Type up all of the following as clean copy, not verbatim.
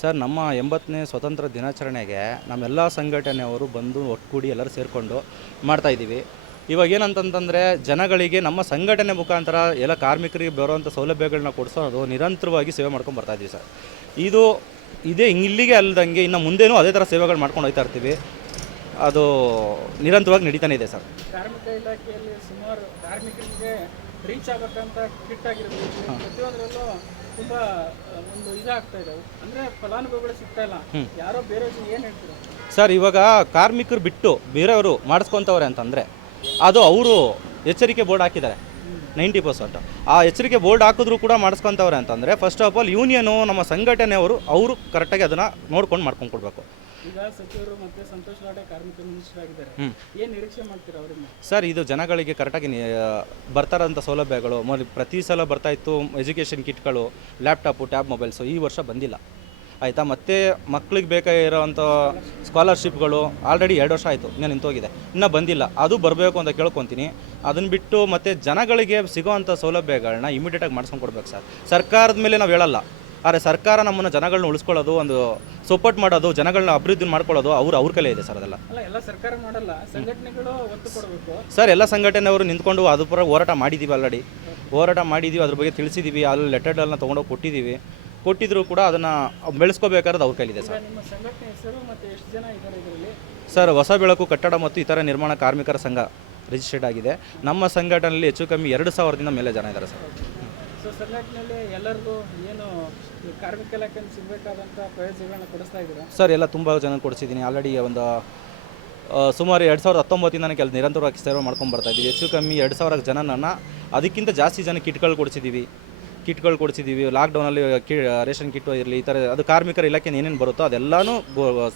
Sir, ನಮ್ಮ 80ನೇ ಸ್ವತಂತ್ರ ದಿನಾಚರಣೆಗೆ ನಮ್ಮೆಲ್ಲ ಸಂಘಟನೆಯವರು ಬಂದು ಒಟ್ಟುಗೂಡಿ ಎಲ್ಲರೂ ಸೇರಿಕೊಂಡು ಮಾಡ್ತಾಯಿದ್ದೀವಿ. ಇವಾಗ ಏನಂತಂತಂದರೆ, ಜನಗಳಿಗೆ ನಮ್ಮ ಸಂಘಟನೆ ಮುಖಾಂತರ ಎಲ್ಲ ಕಾರ್ಮಿಕರಿಗೆ ಬರುವಂಥ ಸೌಲಭ್ಯಗಳನ್ನ ಕೊಡಿಸೋದು ನಿರಂತರವಾಗಿ ಸೇವೆ ಮಾಡ್ಕೊಂಡು ಬರ್ತಾಯಿದ್ದೀವಿ ಸರ್. ಇದು ಇದೇ ಇಲ್ಲಿಗೆ ಅಲ್ಲದಂಗೆ ಇನ್ನು ಮುಂದೇನೂ ಅದೇ ಥರ ಸೇವೆಗಳು ಮಾಡ್ಕೊಂಡು ಹೋಗ್ತಾ ಇರ್ತೀವಿ. ಅದು ನಿರಂತರವಾಗಿ ನಡೀತಾನೆ ಇದೆ ಸರ್. ಕಾರ್ಮಿಕ ಇಲಾಖೆಯಲ್ಲಿ ಸುಮಾರು ಕಾರ್ಮಿಕರಿಗೆ ರೀಚ್ ಆಗಬೇಕಂತ ಕಿಟ್ ಆಗಿರ್ಬೋದು, ಪ್ರತಿಯೊಂದರಲ್ಲೂ ತುಂಬ ಒಂದು ಇದಾಗ್ತಾ ಇದೆ. ಅಂದರೆ ಫಲಾನುಭವಿಗಳು ಸಿಗ್ತಾ ಇಲ್ಲ. ಯಾರೋ ಬೇರೆ ಏನು ಹೇಳ್ತೀರಾ ಸರ್? ಇವಾಗ ಕಾರ್ಮಿಕರು ಬಿಟ್ಟು ಬೇರೆಯವರು ಮಾಡಿಸ್ಕೊತವ್ರೆ ಅಂತಂದರೆ ಅದು ಅವರು ಎಚ್ಚರಿಕೆ ಬೋರ್ಡ್ ಹಾಕಿದ್ದಾರೆ 90%. ಆ ಎಚ್ಚರಿಕೆ ಬೋರ್ಡ್ ಹಾಕಿದ್ರು ಕೂಡ ಮಾಡಿಸ್ಕೊತವ್ರೆ ಅಂತಂದರೆ, ಫಸ್ಟ್ ಆಫ್ ಆಲ್ ಯೂನಿಯನು ನಮ್ಮ ಸಂಘಟನೆಯವರು ಅವರು ಕರೆಕ್ಟಾಗಿ ಅದನ್ನು ನೋಡ್ಕೊಂಡು ಮಾಡ್ಕೊಂಡು ಕೊಡಬೇಕು. ಈಗ ಸಚಿವರು ಮತ್ತು ಸಂತೋಷ್ ಲಾಡೆ ಕಾರ್ಮಿಕ ಮಿನಿಸ್ಟರ್ ಆಗಿದ್ದಾರೆ, ಏನು ನಿರೀಕ್ಷೆ ಮಾಡ್ತೀರಾ ಅವರಿಂದ? ಸರ್, ಇದು ಜನಗಳಿಗೆ ಕರೆಕ್ಟಾಗಿ ಬರ್ತಾರಂಥ ಸೌಲಭ್ಯಗಳು ಪ್ರತಿ ಸಲ ಬರ್ತಾಯಿತ್ತು. ಎಜುಕೇಷನ್ ಕಿಟ್ಗಳು, ಲ್ಯಾಪ್ಟಾಪು, ಟ್ಯಾಬ್ ಮೊಬೈಲ್ಸು ಈ ವರ್ಷ ಬಂದಿಲ್ಲ, ಆಯಿತಾ. ಮತ್ತು ಮಕ್ಳಿಗೆ ಬೇಕಾಗಿರೋವಂಥ ಸ್ಕಾಲರ್ಶಿಪ್ಗಳು ಆಲ್ರೆಡಿ 2 ವರ್ಷ ಆಯಿತು, ಇನ್ನೂ ನಿಂತೋಗಿದೆ, ಇನ್ನೂ ಬಂದಿಲ್ಲ. ಅದು ಬರಬೇಕು ಅಂತ ಕೇಳ್ಕೊತೀನಿ. ಅದನ್ನು ಬಿಟ್ಟು ಮತ್ತು ಜನಗಳಿಗೆ ಸಿಗೋವಂಥ ಸೌಲಭ್ಯಗಳನ್ನ ಇಮಿಡಿಯೇಟಾಗಿ ಮಾಡಿಸ್ಕೊಂಡು ಕೊಡ್ಬೇಕು ಸರ್. ಸರ್ಕಾರದ ಮೇಲೆ ನಾವು ಹೇಳಲ್ಲ, ಆದರೆ ಸರ್ಕಾರ ನಮ್ಮನ್ನು ಜನಗಳನ್ನ ಉಳಿಸ್ಕೊಳ್ಳೋದು, ಒಂದು ಸಪೋರ್ಟ್ ಮಾಡೋದು, ಜನಗಳನ್ನ ಅಭಿವೃದ್ಧಿ ಮಾಡ್ಕೊಳ್ಳೋದು ಅವ್ರ ಕೈಲೇ ಇದೆ ಸರ್. ಅದೆಲ್ಲ ಎಲ್ಲ ಸರ್ಕಾರ ಮಾಡಲ್ಲ, ಸಂಘಟನೆಗಳು ಒತ್ತು ಕೊಡಬೇಕು ಸರ್. ಎಲ್ಲ ಸಂಘಟನೆಯವರು ನಿಂತ್ಕೊಂಡು ಅದ್ರ ಪರ ಹೋರಾಟ ಮಾಡಿದ್ದೀವಿ, ಆಲ್ರೆಡಿ ಹೋರಾಟ ಮಾಡಿದ್ದೀವಿ, ಅದ್ರ ಬಗ್ಗೆ ತಿಳಿಸಿದ್ದೀವಿ, ಅಲ್ಲಿ ಲೆಟರ್ಗಳನ್ನ ತೊಗೊಂಡೋಗಿ ಕೊಟ್ಟಿದ್ರು ಕೂಡ ಅದನ್ನು ಬೆಳೆಸ್ಕೋಬೇಕಾದ್ರೆ ಅವ್ರ ಕೈಲಿದೆ ಸರ್. ನಿಮ್ಮ ಸಂಘಟನೆ ಹೆಸರು ಮತ್ತು ಎಷ್ಟು ಜನ ಇದ್ದಾರೆ ಇದರಲ್ಲಿ? ಸರ್, ಹೊಸ ಬೆಳಕು ಕಟ್ಟಡ ಮತ್ತು ಇತರ ನಿರ್ಮಾಣ ಕಾರ್ಮಿಕರ ಸಂಘ ರಿಜಿಸ್ಟರ್ಡ್ ಆಗಿದೆ. ನಮ್ಮ ಸಂಘಟನೆಯಲ್ಲಿ ಹೆಚ್ಚು ಕಮ್ಮಿ 2,000ದಿಂದ ಮೇಲೆ ಜನ ಇದ್ದಾರೆ ಸರ್. ಸೊ ಸಂಘಟನೆಯಲ್ಲಿ ಎಲ್ಲರಿಗೂ ಏನು ಕಾರ್ಮಿಕ ಇಲಾಖೆಯಲ್ಲಿ ಸಿಗಬೇಕಾದಂಥ ಪ್ರಯೋಜನಗಳನ್ನ ಕೊಡಿಸ್ತಾ ಇದ್ದೀರಾ? ಸರ್, ಎಲ್ಲ ತುಂಬ ಜನ ಕೊಡಿಸಿದ್ದೀನಿ ಆಲ್ರೆಡಿ. ಒಂದು ಸುಮಾರು 2019 ನಿರಂತರವಾಗಿ ಸೇವೆ ಮಾಡ್ಕೊಂಡು ಬರ್ತಾಯಿದ್ದೀವಿ. ಹೆಚ್ಚು ಕಮ್ಮಿ 2,000 ಜನನನ್ನು, ಅದಕ್ಕಿಂತ ಜಾಸ್ತಿ ಜನ ಕಿಟ್ಗಳು ಕೊಡಿಸಿದ್ದೀವಿ. ಲಾಕ್ಡೌನಲ್ಲಿ ರೇಷನ್ ಕಿಟ್ಟು ಇರಲಿ, ಈ ಥರ ಅದು ಕಾರ್ಮಿಕರ ಇಲಾಖೆ ಏನೇನು ಬರುತ್ತೋ ಅದೆಲ್ಲನೂ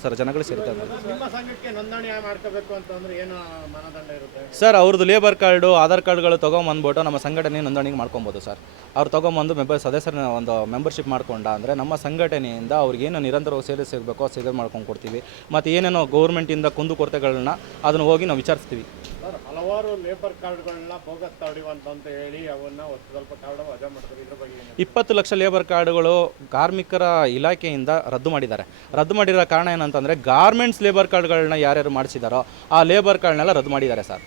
ಸರ್ ಜನಗಳು ಸೇರ್ತಾರೆ. ನಿಮ್ಮ ಸಂಘಕ್ಕೆ ನೋಂದಣಿ ಮಾಡ್ಕೋಬೇಕು ಅಂತಂದ್ರೆ ಏನು ಮಾನದಂಡ ಇರುತ್ತೆ ಸರ್? ಅವ್ರದ್ದು ಲೇಬರ್ ಕಾರ್ಡು, ಆಧಾರ್ ಕಾರ್ಡ್ಗಳು ತೊಗೊಂಬಂದ್ಬಿಟ್ಟು ನಮ್ಮ ಸಂಘಟನೆ ನೋಂದಣಿಗೆ ಮಾಡ್ಕೊಬೋದು ಸರ್. ಅವ್ರು ತೊಗೊಂಬಂದು ಸದಸ್ಯರನ್ನ ಒಂದು ಮೆಂಬರ್ಶಿಪ್ ಮಾಡ್ಕೊಂಡ ಅಂದರೆ ನಮ್ಮ ಸಂಘಟನೆಯಿಂದ ಅವ್ರಿಗೇನು ನಿರಂತರವಾಗಿ ಸೇವೆ ಸಿಗಬೇಕೋ ಸೇವೆ ಮಾಡ್ಕೊಂಡು ಕೊಡ್ತೀವಿ. ಮತ್ತು ಏನೇನೋ ಗೌರ್ಮೆಂಟಿಂದ ಕುಂದುಕೊರತೆಗಳನ್ನ ಅದನ್ನು ಹೋಗಿ ನಾವು ವಿಚಾರಿಸ್ತೀವಿ. ಸರ್, ಹಲವಾರು ಲೇಬರ್ ಕಾರ್ಡ್ಗಳನ್ನ ಬೋಗಸ್ ತಡೆಯುವಂತ ಹೇಳಿ ಅವನ್ನ ಸ್ವಲ್ಪ ಕಾರ್ಡ್ ವಜಾ ಮಾಡ್ತಾರೆ. ಇದ್ರ ಬಗ್ಗೆ 20 ಲಕ್ಷ ಲೇಬರ್ ಕಾರ್ಡ್ಗಳು ಕಾರ್ಮಿಕರ ಇಲಾಖೆಯಿಂದ ರದ್ದು ಮಾಡಿರೋ ಕಾರಣ ಏನಂತಂದರೆ, ಗಾರ್ಮೆಂಟ್ಸ್ ಲೇಬರ್ ಕಾರ್ಡ್ಗಳನ್ನ ಯಾರ್ಯಾರು ಮಾಡಿಸಿದಾರೋ ಆ ಲೇಬರ್ ಕಾರ್ಡ್ನೆಲ್ಲ ರದ್ದು ಮಾಡಿದ್ದಾರೆ ಸರ್.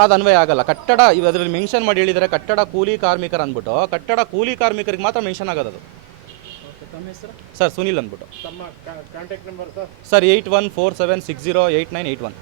ಅದು ಅನ್ವಯ ಆಗಲ್ಲ. ಕಟ್ಟಡ ಅದರಲ್ಲಿ ಮೆನ್ಷನ್ ಮಾಡಿ ಹೇಳಿದರೆ, ಕಟ್ಟಡ ಕೂಲಿ ಕಾರ್ಮಿಕರು ಅಂದ್ಬಿಟ್ಟು, ಕಟ್ಟಡ ಕೂಲಿ ಕಾರ್ಮಿಕರಿಗೆ ಮಾತ್ರ ಮೆನ್ಷನ್ ಆಗೋದು. ಸರ್, ಸುನಿಲ್ ಅಂದ್ಬಿಟ್ಟು. ತಮ್ಮ ಕಾಂಟ್ಯಾಕ್ಟ್ ನಂಬರ್ ಸರ್? ಸರ್, 8147608981.